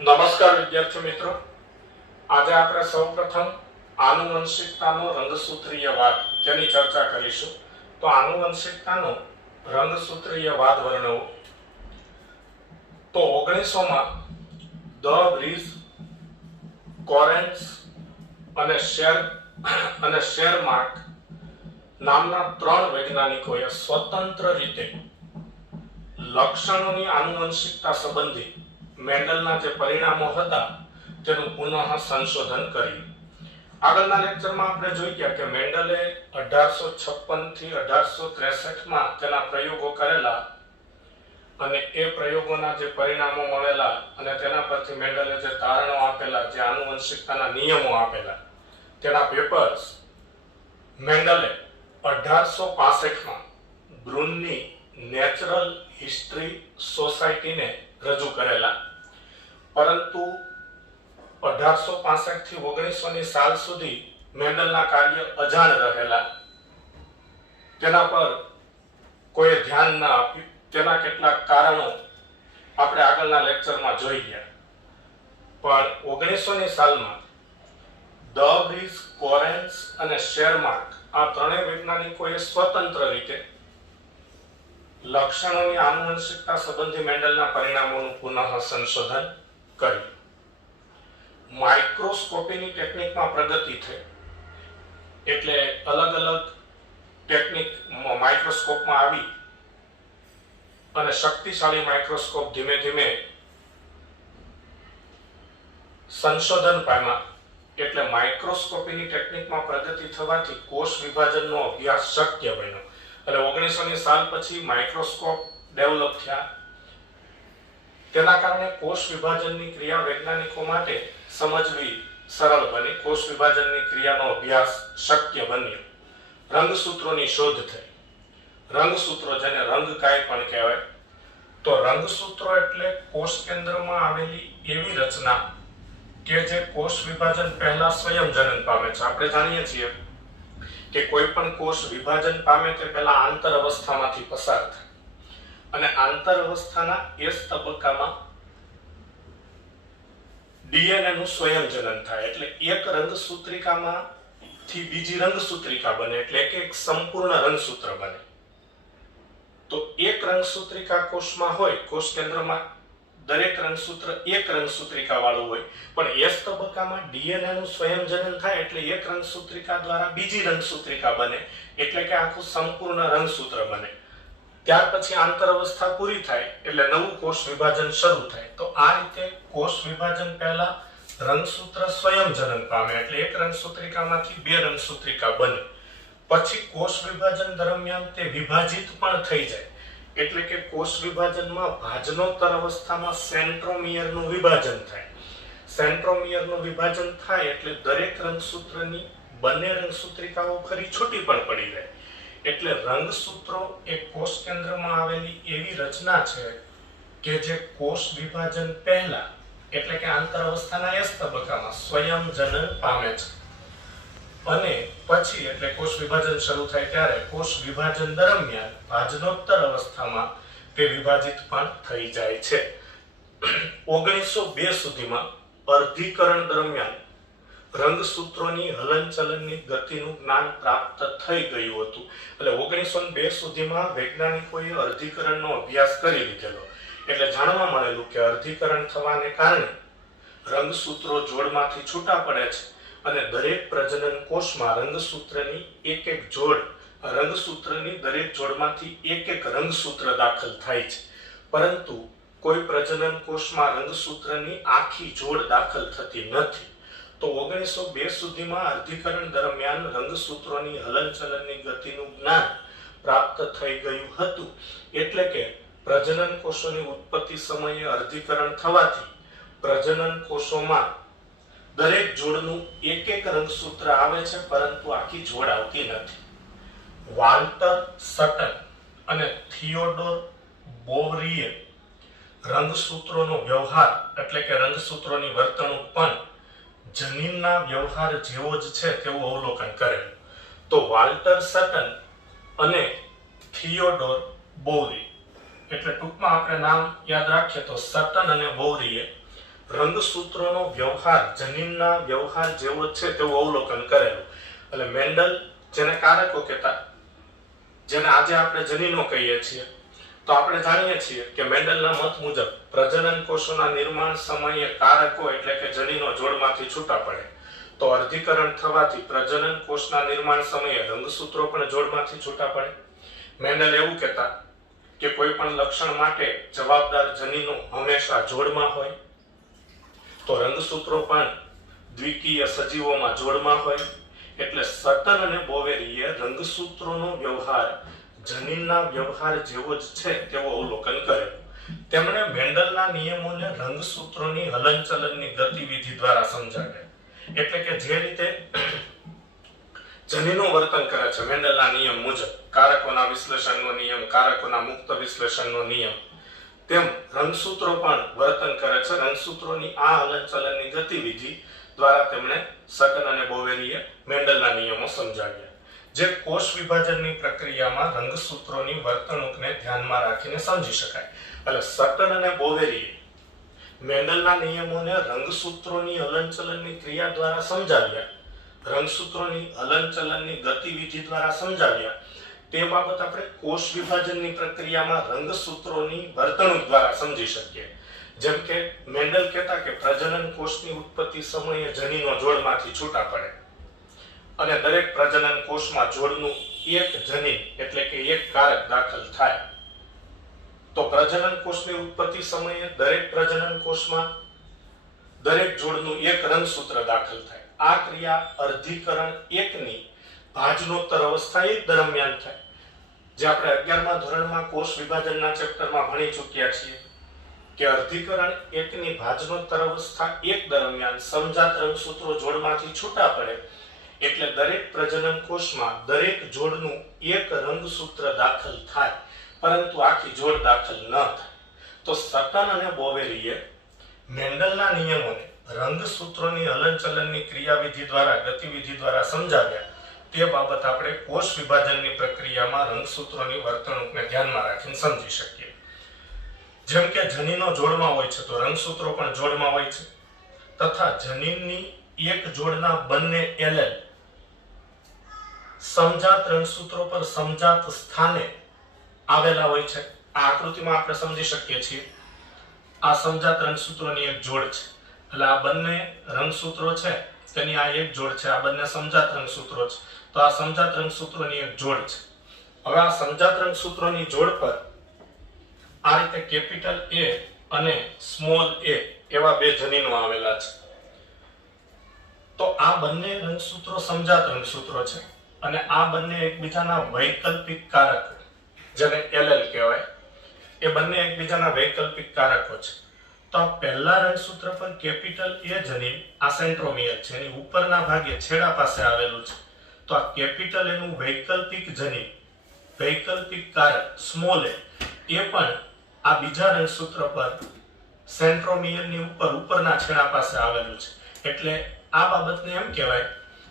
નમસ્કાર વિદ્યાર્થી મિત્રો, આજે આપણે સૌપ્રથમ આનુવંશિકતાનો રંગસૂત્રીયવાદ તેની ચર્ચા કરીશું. તો આનુવંશિકતાનો રંગસૂત્રીયવાદ વર્ણવો. તો 1900માં ધ બ્રીઝ, કોરેન્સ અને શેરમાર્ક નામના 3 વૈજ્ઞાનિકોએ સ્વતંત્ર રીતે લક્ષણોની આનુવંશિકતા સંબંધી મેન્ડલના જે પરિણામો હતા તેનું પુનઃ સંશોધન કર્યું. આગળના લેક્ચરમાં આપણે જોઈ ગયા કે મેન્ડલે 1856 થી 1863માં તેના પ્રયોગો કરેલા અને એ પ્રયોગોના જે પરિણામો મળેલા અને તેના પરથી મેન્ડલે જે તારણો આપેલા, જે આનુવંશિકતાના નિયમો આપેલા, તેના પેપર્સ મેન્ડલે 1865માં બ્રુનની નેચરલ હિસ્ટ્રી સોસાયટીને રજૂ કરેલા. પરંતુ 1865 થી 1900ની સાલ સુધી મેન્ડલના કાર્ય અજાણ રહેલા. તેના પર કોઈ ધ્યાન ના આપ્યું. તેના કેટલાક કારણો આપણે આગળના લેક્ચરમાં જોઈ ગયા. પણ 1900ની સાલમાં ધ બ્રીઝ, કોરેન્સ અને શેરમાર્ક આ ત્રણેય વૈજ્ઞાનિકોએ સ્વતંત્ર રીતે લક્ષણોની આનુવંશિકતા સંબંધી મેન્ડલના પરિણામોનું પુનઃ સંશોધન કર્યું. માઇક્રોસ્કોપીની ટેકનિકમાં પ્રગતિ થઈ, એટલે અલગ અલગ ટેકનિક માઇક્રોસ્કોપમાં આવી અને શક્તિશાળી માઇક્રોસ્કોપ ધીમે ધીમે સંશોધન પામ્યા. એટલે માઇક્રોસ્કોપીની ટેકનિકમાં પ્રગતિ થવાથી કોષ વિભાજનનો અભ્યાસ શક્ય બન્યો. એટલે 1900ની સાલ પછી માઇક્રોસ્કોપ ડેવલપ થયા. તેના કારણે કોષ વિભાજનની ક્રિયા વૈજ્ઞાનિકો માટે સમજવી સરળ બની. કોષ વિભાજનની ક્રિયાનો અભ્યાસ શક્ય બન્યો. રંગસૂત્રોની શોધ થઈ. રંગસૂત્રો, જેને રંગકાય પણ કહેવાય. તો રંગસૂત્રો એટલે કોષ કેન્દ્રમાં આવેલી એવી રચના કે જે કોષ વિભાજન પહેલા સ્વયં જનન પામે છે. આપણે જાણીએ છીએ કે કોઈ પણ કોષ વિભાજન પામે તે પહેલા આંતર અવસ્થામાંથી પસાર થાય અને આંતર અવસ્થાના એ તબક્કામાં ડીએનએ નું સ્વયં જનન થાય. એટલે એક રંગસૂત્રિકામાંથી બીજી રંગસૂત્રિકા બને, એટલે એક સંપૂર્ણ રંગસૂત્ર બને. તો એક રંગસૂત્રિકા કોષમાં હોય, કોષ કેન્દ્રમાં દરેક રંગસૂત્ર એક રંગસૂત્રિકા વાળું હોય, પણ એ તબક્કામાં ડીએનએ નું સ્વયં જનન થાય એટલે એક રંગસૂત્રિકા દ્વારા બીજી રંગસૂત્રિકા બને, એટલે કે આખું સંપૂર્ણ રંગસૂત્ર બને. ત્યાર પછી આંતર અવસ્થા પૂરી થાય એટલે નવું કોષ વિભાજન શરૂ થાય. તો આ રીતે કોષ વિભાજન પહેલા રંગસૂત્ર સ્વયં જનન પામે, એટલે એક રંગસૂત્રિકામાંથી બે રંગસૂત્રિકા બને. પછી કોષ વિભાજન દરમિયાન તે વિભાજિત પણ થઈ જાય, એટલે કે કોષ વિભાજનમાં ભાજનોત્તર અવસ્થામાં સેન્ટ્રોમિયરનું વિભાજન થાય. સેન્ટ્રોમિયરનું વિભાજન થાય એટલે દરેક રંગસૂત્રની બંને રંગસૂત્રિકાઓ ફરી છૂટી પણ પડી જાય. એટલે રંગસૂત્રો એ કોષ કેન્દ્રમાં આવેલી એવી રચના છે કે જે કોષ વિભાજન પહેલા, એટલે કે આંતર અવસ્થાના એસ તબક્કામાં સ્વયં જનન પામે છે. અને પછી એટલે કોષ વિભાજન શરૂ થાય ત્યારે કોષ વિભાજન દરમિયાન ભાજનોત્તર અવસ્થામાં તે વિભાજિત પણ થઈ જાય છે. 1902 સુધીમાં અર્ધીકરણ દરમિયાન રંગસૂત્રોની હલનચલનની ગતિનું જ્ઞાન પ્રાપ્ત થઈ ગયું હતું. એટલે 1902 સુધીમાં વૈજ્ઞાનિકોએ અર્ધીકરણનો અભ્યાસ કરી લીધેલો. એટલે જાણવા મળેલું કે અર્ધીકરણ થવાને કારણે રંગસૂત્રો જોડમાંથી છૂટા પડે છે અને દરેક પ્રજનન કોષમાં રંગસૂત્રની એક જોડ, રંગસૂત્રની દરેક જોડમાંથી એક રંગસૂત્ર દાખલ થાય છે. પરંતુ કોઈ પ્રજનન કોષમાં રંગસૂત્રની આખી જોડ દાખલ થતી નથી. તો 1902 સુધીમાં અર્ધીકરણ દરમિયાન રંગસૂત્રોની હલનચલનની ગતિનું જ્ઞાન પ્રાપ્ત થઈ ગયું હતું. એટલે કે પ્રજનન કોષોની ઉત્પત્તિ સમયે અર્ધીકરણ થવાથી પ્રજનન કોષોમાં દરેક જોડનું એક રંગસૂત્ર આવે છે, પરંતુ આખી જોડ આવતી નથી. વાલ્ટર સટન અને થિયોડોર બોવરીએ રંગસૂત્રોનો વ્યવહાર, એટલે કે રંગસૂત્રોની વર્તણૂક પણ જનીનના વ્યવહાર જેવો જ છે તેવું અવલોકન કરેલું. તો વાલ્ટર સટન અને થિયોડોર બોવરી, એટલે ટૂંકમાં આપણે નામ યાદ રાખીએ તો સટન અને બોવરીએ રંગસૂત્રોનો વ્યવહાર જનીનના વ્યવહાર જેવો છે તેવું અવલોકન કરેલું. એટલે મેન્ડલ જેને કારકો કહેતા, જેને આજે આપણે જનીનો કહીએ છીએ, તો આપણે જાણીએ છીએ કે મેન્ડલના મત મુજબ પ્રજનન કોષોના નિર્માણ સમયે કારકો એટલે કે જનીનો જોડમાંથી છૂટા પડે તો અર્ધીકરણ થવાથી પ્રજનન કોષના નિર્માણ સમયે રંગસૂત્રો પણ જોડમાંથી છૂટા પડે. મેન્ડલ એવું કહેતા કે કોઈ પણ લક્ષણ માટે જવાબદાર જનીનો હંમેશા જોડમાં હોય, તો રંગસૂત્રો પણ દ્વિકીય સજીવોમાં જોડમાં હોય. એટલે સટન અને બોવેરીએ રંગસૂત્રોનો વ્યવહાર જનીનના વ્યવહાર જેવો જ છે તેવું અવલોકન કરેલું. તેમણે મેન્ડલના નિયમોને રંગસૂત્રોની હલનચલનની ગતિવિધિ દ્વારા સમજાવ્યા. એટલે કે જે રીતે જનીનો વર્તન કરે છે મેન્ડલના નિયમ મુજબ, કારકોના વિશ્લેષણનો નિયમ, કારકોના મુક્ત વિશ્લેષણનો નિયમ, તેમ રંગસૂત્રો પણ વર્તન કરે છે. રંગસૂત્રોની આ હલનચલનની ગતિવિધિ દ્વારા તેમણે સટન અને બોવેરીએ મેન્ડલના નિયમો સમજાવ્યા, જે કોષ વિભાજનની પ્રક્રિયામાં રંગસૂત્રોની વર્તણૂકને ધ્યાનમાં રાખીને સમજી શકાય. એટલે સટન અને બોવેરીએ મેન્ડલના નિયમોને રંગસૂત્રોની હલનચલનની ક્રિયા દ્વારા સમજાવ્યા, રંગસૂત્રોની હલનચલનની ગતિવિધિ દ્વારા સમજાવ્યા. તે બાબત આપણે કોષ વિભાજનની પ્રક્રિયામાં રંગસૂત્રોની વર્તણૂક દ્વારા સમજી શકીએ. જેમ કે મેન્ડલ કહેતા કે પ્રજનન કોષની ઉત્પત્તિ સમયે જનીનો જોડમાંથી છૂટા પડે અને દરેક પ્રજનન કોષમાં જોડનું એક જનીન એટલે કે એક કારક દાખલ થાય, તો પ્રજનન કોષની ઉત્પત્તિ સમયે દરેક પ્રજનન કોષમાં દરેક જોડનું એક રંગસૂત્ર દાખલ થાય. આ ક્રિયા અર્ધીકરણ 1 ની ભાજનોત્તર અવસ્થા 1 દરમિયાન થાય, જે આપણે 11મા ધોરણમાં કોષ વિભાજનના ચેપ્ટરમાં ભણી ચૂક્યા છીએ કે અર્ધીકરણ 1 ની ભાજનોત્તર અવસ્થા 1 દરમિયાન સમજાત રંગસૂત્રો જોડમાંથી છૂટા પડે એટલે દરેક પ્રજનન કોષમાં દરેક જોડનું એક રંગસૂત્ર દાખલ થાય, પરંતુ આખી જોડ દાખલ ન થાય. તો સટન અને બોવેરીએ મેન્ડલના નિયમોને રંગસૂત્રોની હલનચલનની ક્રિયાવિધિ દ્વારા ગતિવિધિ દ્વારા સમજાવ્યા. તે બાબત આપણે કોષ વિભાજનની પ્રક્રિયામાં રંગસૂત્રોની વર્તણૂકને ધ્યાનમાં રાખીને સમજી શકીએ. જેમ કે જનીનો જોડમાં હોય છે તો રંગસૂત્રો પણ જોડમાં હોય છે, તથા જનીનની એક જોડના બંને એલેલ સમજાત રંગસૂત્રો પર સમજાત સ્થાને આવેલા હોય છે. આ આકૃતિમાં આપણે સમજી શકીએ છીએ. આ સમજાત રંગસૂત્રોની એક જોડ છે. એટલે આ બંને રંગસૂત્રો છે તેની આ એક જોડ છે, આ બંને સમજાત રંગસૂત્રો છે, તો આ સમજાત રંગસૂત્રોની એક જોડ છે. હવે આ સમજાત રંગસૂત્રોની જોડ પર આ રીતે કેપિટલ A અને સ્મોલ a એવા બે જનીનો આવેલા છે. તો આ બંને રંગસૂત્રો સમજાત રંગસૂત્રો છે અને આ બંને એકબીજાના વૈકલ્પિક કારકો, જેને LL કહેવાય, એ બંને એકબીજાના વૈકલ્પિક કારકો છે. તો આ પહેલા રંગસૂત્ર પર કેપિટલ A જનીન આ સેન્ટ્રોમિયર છે, એની ઉપરના ભાગે છેડા પાસે આવેલું છે. તો આ કેપિટલ A નું વૈકલ્પિક જનીન, વૈકલ્પિક કારક સ્મોલ a, એ પણ આ બીજા રંગસૂત્ર પર સેન્ટ્રોમિયરની ઉપરના છેડા પાસે આવેલું છે. એટલે આ બાબતને એમ કહેવાય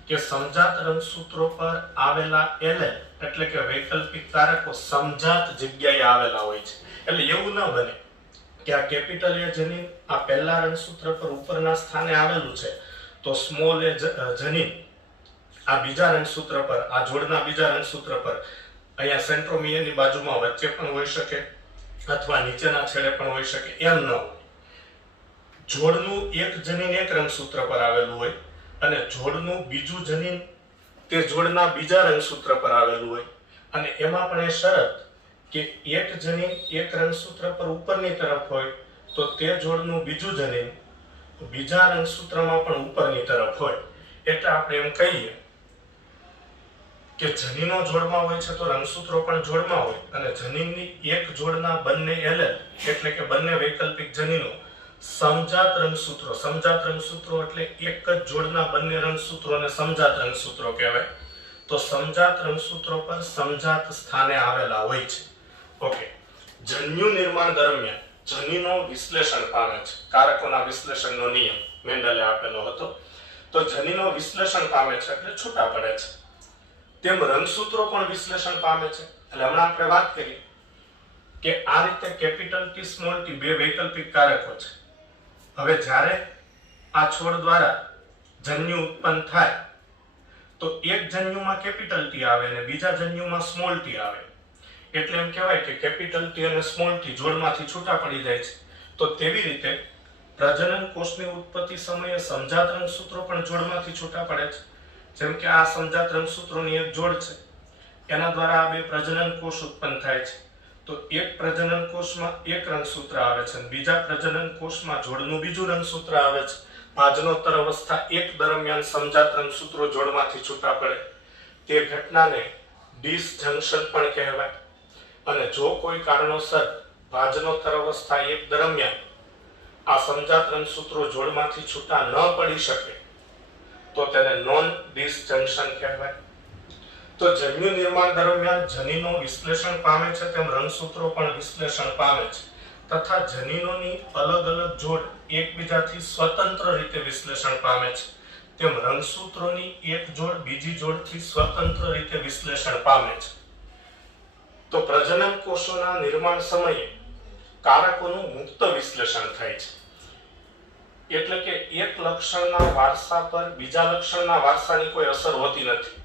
કે સમજાત રંગસૂત્રો પર આવેલા LL એટલે કે વૈકલ્પિક કારકો સમજાત જગ્યાએ આવેલા હોય છે. એટલે એવું ન બને કે આ કેપિટલ A જનીન આ પહેલા રંગસૂત્ર પર ઉપરના સ્થાને આવેલું છે, તો સ્મોલ a જનીન આ બીજા રંગસૂત્ર પર, આ જોડના બીજા રંગસૂત્ર પર અહીંયા સેન્ટ્રોમિયરની બાજુમાં વચ્ચે પણ હોઈ શકે અથવા નીચેના છેડે પણ હોઈ શકે, એમ ન હોય. જોડનું એક જનીન એક રંગસૂત્ર પર આવેલું હોય અને જોડનું બીજું જનીન તે જોડના બીજા રંગસૂત્ર પર આવેલું હોય, અને એમાં પણ એ શરત કે એક જનીન એક રંગસૂત્ર પર ઉપરની તરફ હોય તો તે જોડનું બીજું જનીન બીજા રંગસૂત્રમાં પણ ઉપરની તરફ હોય. એટલે આપણે એમ કહીએ કે જનીનો જોડમાં હોય છે તો રંગસૂત્રો પણ જોડમાં હોય, અને જનીનની એક જોડના બંને LL એટલે કે બંને વૈકલ્પિક જનીનો સમજાત રંગસૂત્રો, સમજાત રંગસૂત્રો એટલે એક જ જોડના બંને રંગસૂત્રોને સમજાત રંગસૂત્રો કહેવાય. તો સમજાત રંગસૂત્રો પર સમજાત સ્થાને આવેલા હોય છે. ઓકે, જન્યુ નિર્માણ દરમિયાન જનીનો વિશ્લેષણ પામે છે. કારકોના વિશ્લેષણનો નિયમ મેન્ડલે આપેલો હતો. તો જનીનો વિશ્લેષણ પામે છે એટલે છૂટા પડે છે. તેમ રંગસૂત્રો પણ વિશ્લેષણ પામે છે. એટલે હમણાં આપણે વાત કરી કે આ રીતે કેપિટલ T સ્મોલ t બે વૈકલ્પિક કારકો છે. હવે જ્યારે આ છોડ દ્વારા જન્યુ ઉત્પન્ન થાય તો એક જન્યુમાં કેપિટલ ટી આવે અને બીજા જન્યુમાં સ્મોલ ટી આવે, એટલે એમ કહેવાય કે કેપિટલ ટી અને સ્મોલ ટી જોડમાંથી છૂટા પડી જાય છે. તો તેવી રીતે પ્રજનન કોષની ઉત્પત્તિ સમયે સમજાત રંગસૂત્રો પણ જોડમાંથી છૂટા પડે છે. જેમ કે આ સમજાત રંગસૂત્રોની એક જોડ છે, એના દ્વારા આ બે પ્રજનન કોષ ઉત્પન્ન થાય છે. તો એક પ્રજનન કોષમાં એક રંગસૂત્ર આવે છે અને બીજા પ્રજનન કોષમાં જોડનું બીજું રંગસૂત્ર આવે છે. ભાજનોત્તર અવસ્થા એક દરમિયાન સમજાત રંગસૂત્રો જોડમાંથી છૂટા પડે તે ઘટનાને ડિસજંક્શન પણ કહેવાય. અને જો કોઈ કારણોસર ભાજનોત્તર અવસ્થા એક દરમિયાન આ સમજાત રંગસૂત્રો જોડમાંથી છૂટા ન પડી શકે તો તેને નોન ડિસજંક્શન કહેવાય. તો જન્યુ નિર્માણ દરમિયાન જનીનો વિશ્લેષણ પામે છે તેમ રંગસૂત્રો પણ વિશ્લેષણ પામે છે, તથા જનીનોની અલગ અલગ જોડ એકબીજાથી સ્વતંત્ર રીતે વિશ્લેષણ પામે છે તેમ રંગસૂત્રોની એક જોડ બીજી જોડથી સ્વતંત્ર રીતે વિશ્લેષણ પામે છે. તો પ્રજનન કોષોના નિર્માણ સમયે કારકોનું મુક્ત વિશ્લેષણ થાય છે, એટલે કે એક લક્ષણના વારસા પર બીજા લક્ષણના વારસાની કોઈ અસર હોતી નથી.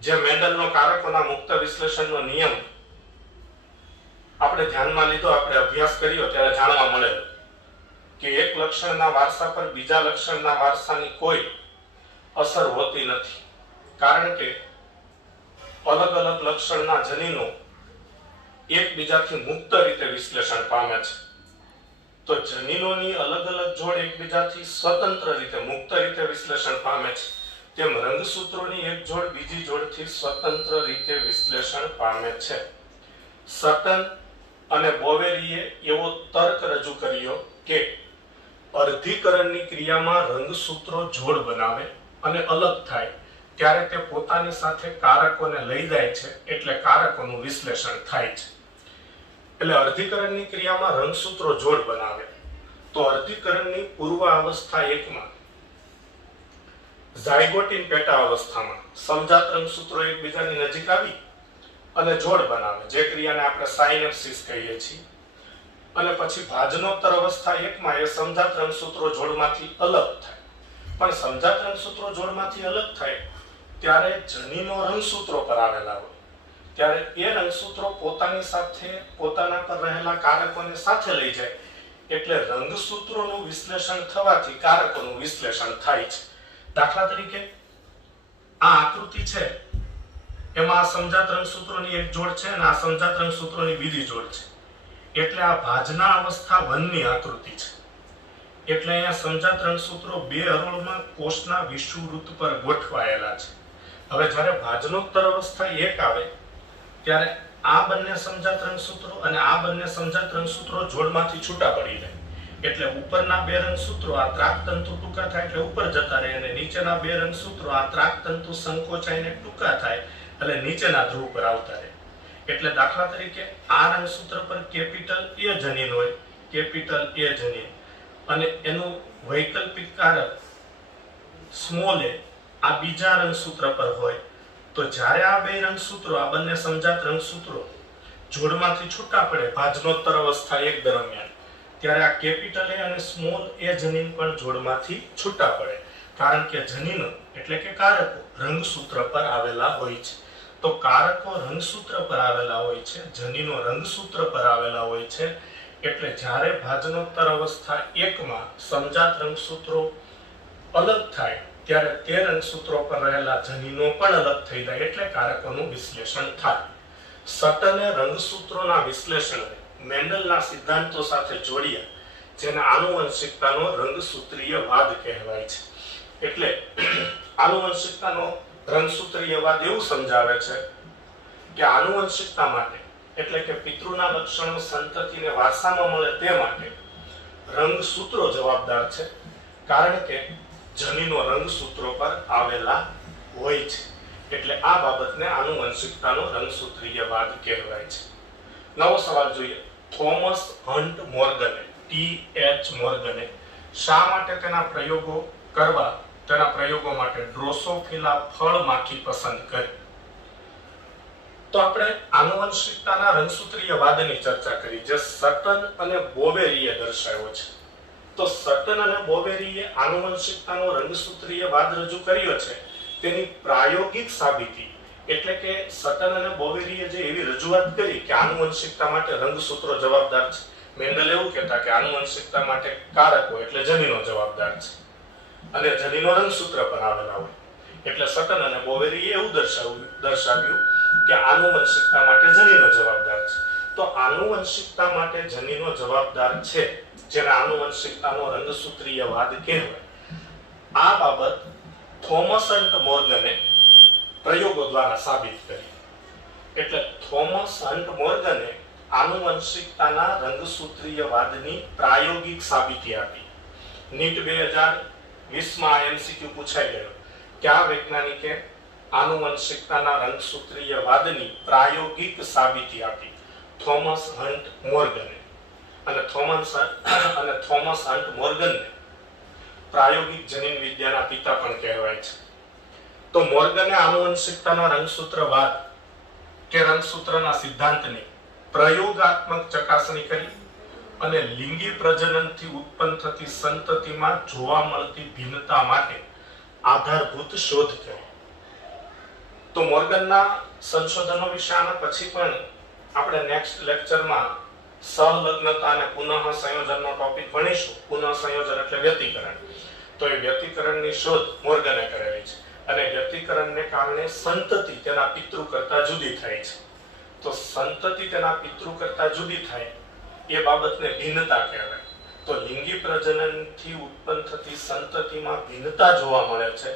જે મેન્ડલનો કારકોના મુક્ત વિશ્લેષણનો નિયમ આપણે ધ્યાનમાં લીધો, આપણે અભ્યાસ કર્યો ત્યારે જાણવા મળેલું કે એક લક્ષણના વારસા પર બીજા લક્ષણના વારસાની કોઈ અસર હોતી નથી, કારણ કે અલગ અલગ લક્ષણના જનીનો એકબીજાથી મુક્ત રીતે વિશ્લેષણ પામે છે. તો જનીનોની અલગ અલગ જોડ એકબીજાથી સ્વતંત્ર રીતે મુક્ત રીતે વિશ્લેષણ પામે છે તેમ રંગસૂત્રોની એક જોડ બીજી જોડથી સ્વતંત્ર રીતે વિશ્લેષણ પામે છે. સટન અને બોવેરીએ એવો તર્ક રજૂ કર્યો કે અર્ધીકરણની ક્રિયામાં રંગસૂત્રો જોડ બનાવે અને અલગ થાય ત્યારે તે પોતાની સાથે કારકોને લઈ જાય છે, એટલે કારકોનું વિશ્લેષણ થાય છે. એટલે અર્ધીકરણની ક્રિયામાં રંગસૂત્રો જોડ બનાવે તો અર્ધીકરણની પૂર્વ અવસ્થા એકમાં ઝાયગોટિન પેટા અવસ્થામાં સમજાત રંગસૂત્રો એકબીજાની નજીક આવી અને જોડ બનાવે, જે ક્રિયાને આપણે સાયનેપ્સિસ કહીએ છીએ. અને પછી ભાજનોત્તર અવસ્થા એકમાં એ સમજાત રંગસૂત્રો જોડમાંથી અલગ થાય. પણ સમજાત રંગસૂત્રો જોડમાંથી અલગ થાય ત્યારે જનીનો રંગસૂત્રો પર આવેલા હોય ત્યારે એ રંગસૂત્રો પોતાની સાથે પોતાના પર રહેલા કારકોને સાથે લઈ જાય, એટલે રંગસૂત્રોનું વિશ્લેષણ થવાથી કારકોનું વિશ્લેષણ થાય છે. દાખલા તરીકે આ આકૃતિ છે, એમાં સમજાત રંગસૂત્રોની એક જોડ છે અને આ સમજાત રંગસૂત્રોની બીજી જોડ છે, એટલે આ ભાજના અવસ્થા 1 ની આકૃતિ છે. એટલે અહીંયા સમજાત રંગસૂત્રો બે હરોળમાં કોષના વિષુવવૃત્ત પર ગોઠવાયેલા છે. હવે જ્યારે ભાજનોત્તર અવસ્થા 1 આવે ત્યારે આ બંને સમજાત રંગસૂત્રો અને આ બંને સમજાત રંગસૂત્રો જોડમાંથી છૂટા પડી જાય, એટલે ઉપરના બે રંગસૂત્રો આ ત્રાકતંતુ ટૂંકા થાય એટલે ઉપર જતા રહે અને નીચેના બે રંગસૂત્રો આ ત્રાકતંતુ સંકોચાઈને ટૂંકા થાય એટલે નીચેના ધ્રુવ પર આવતા રહે. એટલે દાખલા તરીકે આ રંગસૂત્ર પર કેપિટલ એ જનીન હોય, કેપિટલ એ જનીન, અને એનું વૈકલ્પિક કારક સ્મોલ એ આ બીજા રંગસૂત્ર પર હોય, તો જ્યારે આ બે રંગસૂત્રો આ બંને સમજાત રંગસૂત્રો જોડમાંથી છૂટા પડે ભાજનોત્તર અવસ્થા 1 દરમિયાન ત્યારે આ કેપિટલ એ અને સ્મોલ એ જનીન પણ જોડમાંથી છૂટા પડે, કારણ કે જનીનો એટલે કે કારકો રંગસૂત્ર પર આવેલા હોય છે. તો કારકો રંગસૂત્ર પર આવેલા હોય છે, જનીનો રંગસૂત્ર પર આવેલા હોય છે, એટલે જ્યારે ભાજનોત્તર અવસ્થા 1 માં સમજાત રંગસૂત્રો અલગ થાય ત્યારે તે રંગસૂત્રો પર રહેલા જનીનો પણ અલગ થઈ જાય, એટલે કારકોનું વિશ્લેષણ થાય. સટને રંગસૂત્રોના વિશ્લેષણને મેન્ડલના સિદ્ધાંતો સાથે જોડ્યા, જેને આનુવંશિકતાનો રંગસૂત્રીયવાદ કહેવાય છે. એટલે આનુવંશિકતાનો રંગસૂત્રીયવાદ એવું સમજાવે છે કે આનુવંશિકતા માટે એટલે કે પિતૃના લક્ષણો સંતતિને વારસામાં મળે તે માટે રંગસૂત્રો જવાબદાર છે, કારણ કે જનીનો રંગસૂત્રો પર આવેલા હોય છે. એટલે આ બાબતને આનુવંશિકતાનો રંગસૂત્રીયવાદ કહેવાય છે. નવો સવાલ જોઈએ. Thomas hunt મોર્ગને T.H. મોર્ગને શા માટે તેના પ્રયોગો માટે ડ્રોસોફિલા ફળમાખી પસંદ કરી? તો આપણે આનુવંશિકતાના રંગસૂત્રીયવાદની ચર્ચા કરી, જે સટન અને બોવેરીએ દર્શાવ્યો છે. તો સટન અને બોવેરીએ આનુવંશિકતાનો રંગસૂત્રીય વાદ રજૂ કર્યો છે તેની પ્રાયોગિક સાબિતી એટલે કે સટન અને બોવેરીએ જે એવી રજૂઆત કરી કે આનુવંશિકતા માટે રંગસૂત્રો જવાબદાર છે. મેન્ડલ એવું કહેતા કે આનુવંશિકતા માટે કારકો એટલે જનીનો જવાબદાર છે અને જનીનો રંગસૂત્ર પર આવેલા હોય. એટલે સટન અને બોવેરીએ એવું દર્શાવ્યું કે આનુવંશિકતા માટે જનીનો જવાબદાર છે. તો આનુવંશિકતા માટે જનીનો જવાબદાર છે જેને આનુવંશિકતાનો રંગસૂત્રીય વાદ કહેવાય. આ બાબત થોમસ હન્ટ મોર્ગને પ્રયોગો દ્વારા સાબિત કરી. એટલે થોમસ હન્ટ મોર્ગને આનુવંશિકતાના રંગસૂત્રીય વાદની પ્રાયોગિક સાબિતી આપી. નીટ 2020 માં એમસીક્યુ પૂછાઈ ગયો કે આ વૈજ્ઞાનિકે આનુવંશિકતાના રંગસૂત્રીય વાદની પ્રાયોગિક સાબિતી આપી થોમસ હન્ટ મોર્ગને. અને થોમસ હન્ટ મોર્ગનને પ્રાયોગિક જનીન વિદ્યાના પિતા પણ કહેવાય છે. તો મોર્ગને આનુવંશિકતાના રંગસૂત્રવાદ કે રંગસૂત્રના સિદ્ધાંતની પ્રયોગાત્મક ચકાસણી કરી અને લિંગી પ્રજનનથી ઉત્પન્ન થતી સંતતિમાં જોવા મળતી ભિન્નતા માટે આધારભૂત શોધ કરી. તો મોર્ગનના સંશોધનો વિશે આના પછી પણ આપણે નેક્સ્ટ લેક્ચરમાં સહલગ્નતા અને પુનઃ સંયોજનનો ટોપિક ભણીશું. પુનઃ સંયોજન એટલે વ્યતિકરણ. તો એ વ્યતિકરણની શોધ મોર્ગને કરેલી છે અને વ્યતિકરણને કારણે સંતતિ તેના પિતૃ કરતા જુદી થાય છે. તો સંતતિ તેના પિતૃ કરતા જુદી થાય એ બાબતને ભિન્નતા કહેવાય. તો લિંગી પ્રજનનથી ઉત્પન્ન થતી સંતતિમાં ભિન્નતા જોવા મળે છે.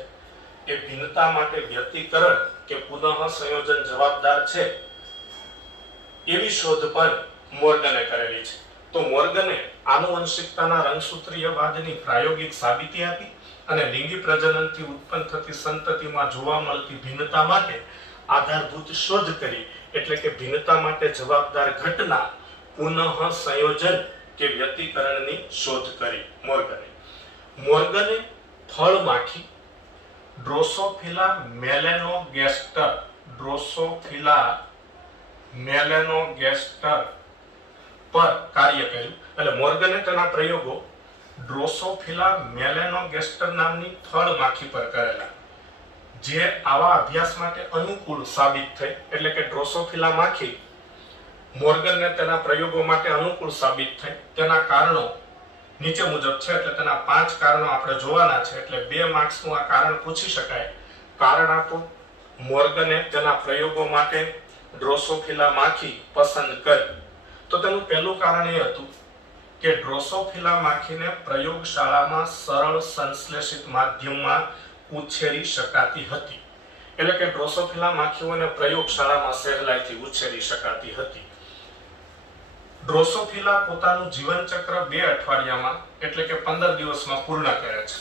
એ ભિન્નતા માટે વ્યતિકરણ કે પુનઃ સંયોજન જવાબદાર છે એવી શોધ પણ મોર્ગને કરેલી છે. તો મોર્ગને આનુવંશિકતાના રંગસૂત્રીય વાદની પ્રાયોગિક સાબિતી આપી અને લિંગી પ્રજનનથી ઉત્પન્ન થતી સંતતિમાં જોવા મળતી ભિન્નતા માટે આધારભૂત શોધ કરી. એટલે કે ભિન્નતા માટે જવાબદાર ઘટના પુનઃ સંયોજન કે વ્યતિકરણની શોધ કરી મોર્ગને ફળમાખી ડ્રોસોફિલા મેલેનોગેસ્ટર પર કાર્ય કર્યું. એટલે મોર્ગને તેના પ્રયોગો ડ્રોસોફિલા મેલેનોગેસ્ટર નામની ફળમાખી પર કરેલા જે આવા અભ્યાસ માટે અનુકૂળ સાબિત થઈ. એટલે કે ડ્રોસોફિલા માખી મોર્ગનને તેના પ્રયોગો માટે અનુકૂળ સાબિત થઈ. તેના કારણો નીચે મુજબ છે. એટલે તેના 5 કારણો આપણે જોવાના છે. એટલે 2 માર્ક્સનું આ કારણ પૂછી શકાય. કારણ આપો. મોર્ગને તેના પ્રયોગો માટે ડ્રોસોફિલા માખી પસંદ કરી. તો તેનું પહેલું કારણ એ હતું કે ડ્રોસોફિલા માખીને પ્રયોગશાળામાં સરળ સંશ્લેષિત માધ્યમમાં ઉછેરી શકાતી હતી. એટલે કે ડ્રોસોફિલા માખીઓને પ્રયોગશાળામાં સહેલાઈથી ઉછેરી શકાતી હતી. ડ્રોસોફિલા પોતાનું જીવન ચક્ર 2 અઠવાડિયામાં એટલે કે 15 દિવસમાં પૂર્ણ કરે છે.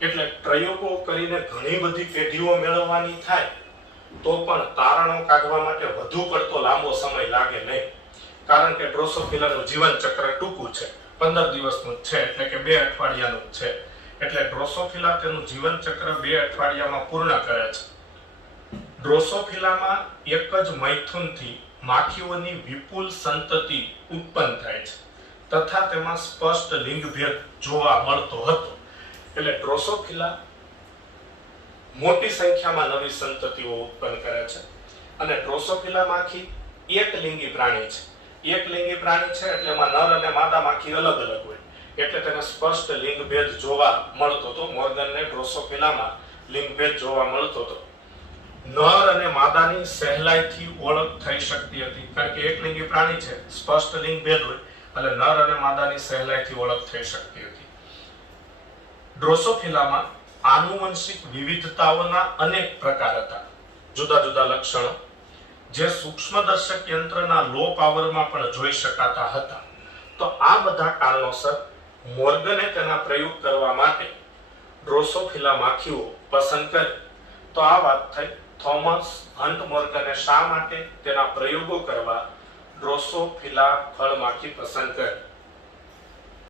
એટલે પ્રયોગો કરીને ઘણી બધી પેઢીઓ મેળવવાની થાય તો પણ તારણો કાઢવા માટે વધુ પડતો લાંબો સમય લાગે નહીં. કારણ કે ડ્રોસોફિલાનું જીવન ચક્ર ટૂંકું છે, 15 દિવસનું છે. એટલે કે 2 અઠવાડિયાનું છે. એટલે ડ્રોસોફિલા તેનું જીવન ચક્ર 2 અઠવાડિયામાં પૂર્ણ કરે છે. ડ્રોસોફિલામાં એક જ મૈથુનથી માખીઓની વિપુલ સંતતિ ઉત્પન્ન થાય છે તથા તેમાં સ્પષ્ટ લિંગભેદ જોવા મળતો હતો. એટલે ડ્રોસોફિલા મોટી સંખ્યામાં નવી સંતતિઓ ઉત્પન્ન કરે છે અને ડ્રોસોફિલા માખી એકલિંગી પ્રાણી છે. એકલિંગી પ્રાણી છે એટલે એમાં નર અને માદા માખી અલગ અલગ હોય. એટલે તેને સ્પષ્ટ લિંગભેદ જોવા મળતો હતો. મોર્ગનને ડ્રોસોફિલામાં લિંગભેદ જોવા મળતો હતો. નર અને માદાની સહેલાઈથી ઓળખ થઈ શકતી હતી. કારણ કે એકલિંગી પ્રાણી છે, સ્પષ્ટ લિંગભેદ હોય એટલે નર અને માદાની સહેલાઈથી ઓળખ થઈ શકતી હતી. ડ્રોસોફિલામાં આનુવંશિક વિવિધતાઓના અનેક પ્રકાર હતા, જુદા જુદા લક્ષણો જે સૂક્ષ્મદર્શક યંત્રના લો પાવરમાં પણ જોઈ શકાતા હતા. તો આ બધા કારણોસર મોર્ગને તેના પ્રયોગ કરવા માટે ડ્રોસોફિલા માખીઓ પસંદ કરી. તો આ વાત થઈ થોમસ હન્ટ મોર્ગને શા માટે તેના પ્રયોગો કરવા ડ્રોસોફિલા ફળમાખી પસંદ કરી.